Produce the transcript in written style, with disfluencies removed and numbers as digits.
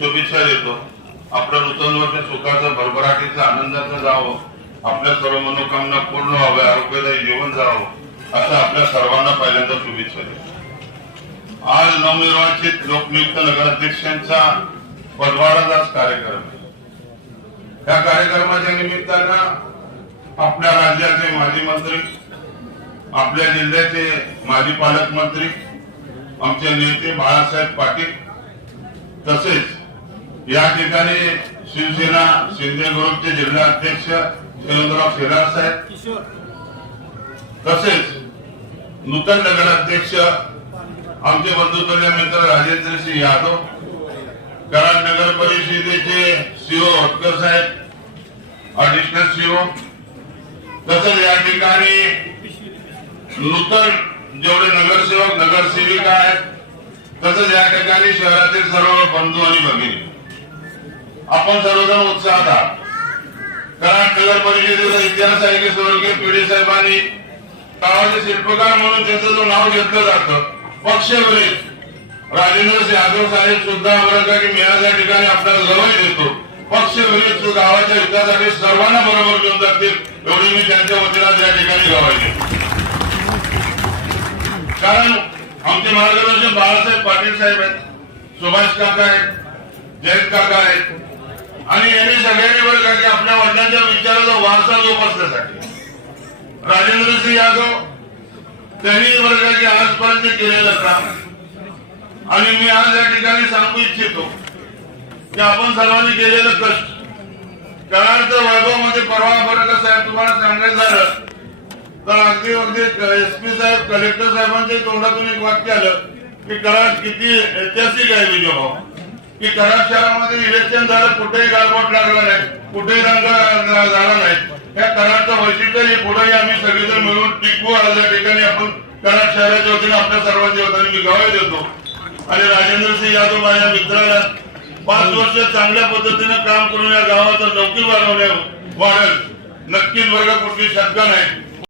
शुभेच्छा देतो. आपलं नूतन वर्ष सुखाचं भरभराटीचं आनंदाचं जावं, आपल्या सर्व मनोकामना पूर्ण व्हाव्या, आरोग्यदायी जीवन जावं असं आपल्या सर्वांना पहिल्यांदा शुभेच्छा देतो. आज नवनिर्वाचित लोकनियुक्त नगराध्यक्षांचा पदभाराचा कार्यक्रम. या कार्यक्रमाच्या निमित्तानं आपल्या राज्याचे माजी मंत्री, आपल्या जिल्ह्याचे माजी पालकमंत्री, आमचे नेते बाळासाहेब पाटील, तसेच या ठिकाणी शिवसेना शिंदे ग्रुपचे जिल्हा अध्यक्ष शरदराव शेलार साहेब, तसेच नूतन नगराध्यक्ष आमचे बंधुतुल्य मित्र राजेंद्र सिंह यादव, कराड नगर परिषदेचे सीओ होटकर साहेब, ऍडिशनल सीओ, तसेच या ठिकाणी नूतन जेवढे नगरसेवक नगरसेविका आहेत, तसंच या ठिकाणी शहरातील सर्व बंधू आणि भगिनी, आपण सर्वजण उत्साहात आहात. कराड नगर परिषदेचा इतिहास आहे की स्वर्गीय पिढी साहेबांनी गावाचे शिल्पकार म्हणून त्याचं जो नाव घेतलं जातं, पक्षविरहित राजेंद्र यादव साहेब सुद्धा म्हणतात की मी या ठिकाणी आपल्याला जवळ देतो, पक्षविरहित गावाच्या हितासाठी सर्वांना बरोबर घेऊन जातील एवढी मी त्यांच्या वतीनं या ठिकाणी गवाही देतो. कारण आमचे मार्गदर्शक बाळासाहेब पाटील साहेब आहेत, सुभाष काका आहेत, जयंत काका आहेत, आणि यांनी सगळ्यांनी बरं की आपल्या वडिलांच्या विचाराचा वारसा जोपासण्यासाठी राजेंद्र सिंह यादव त्यांनी बरं की आजपर्यंत केलेलं काम. आणि मी आज या ठिकाणी सांगू इच्छितो की आपण सर्वांनी केलेलं कष्ट, कराडचं वैभवमध्ये परवा बरं का साहेब तुम्हाला सांगायचं झालं तर अगदी एसपी साहेब, कलेक्टर साहेबांच्या तोंडातून एक वाक्य आलं की कराड किती ऐतिहासिक आहे विजयभाऊ, की कराड शहरामध्ये इलेक्शन झालं, कुठेही गालबोट लागला नाही, कुठेही रंग झाला नाही. या कराडचं वैशिष्ट्य हे पुढेही आम्ही सगळेजण मिळून टिकवू. आज या ठिकाणी आपण कराड शहराच्या वतीने आपल्या सर्वांच्या वतीने मी गवाही देतो. आणि राजेंद्र सिंह यादव माझ्या मित्राला 5 वर्ष चांगल्या पद्धतीने काम करून या गावाचं लौकिक वाढेल, नक्कीच वर्ग कुठली शंका नाही.